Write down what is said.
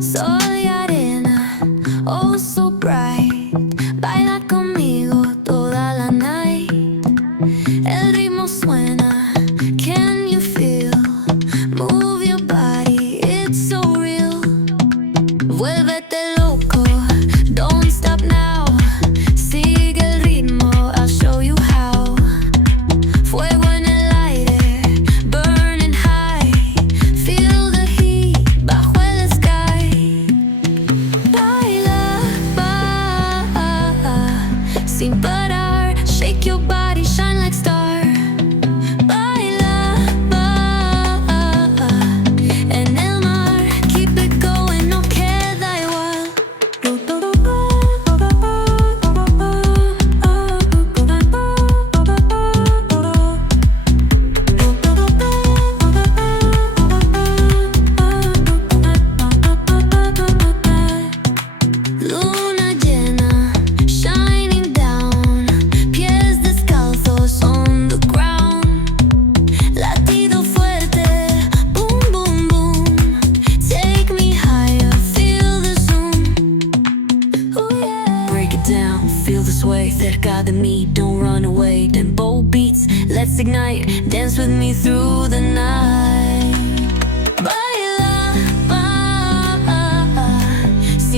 Sol y arena, oh so bright. Baila conmigo toda la night. El ritmo suena, can you feel? Move your body, it's so real. Vuélvete loco, don't stop now. Sigue el ritmo, I'll show you how. Fuego en el aire, burning high. Feel the heat bajo el sky. Baila, sin parar. Shake your body, shine like star. Baila, en el mar. Keep it going, no queda igual. Luna llena, shining down. Pies descalzos on the ground. Latido fuerte, boom, boom, boom. Take me higher, feel the zoom. Oh yeah. Break it down, feel the sway. Cerca de mí, don't run away. Tempo beats, let's ignite. Dance with me through the night.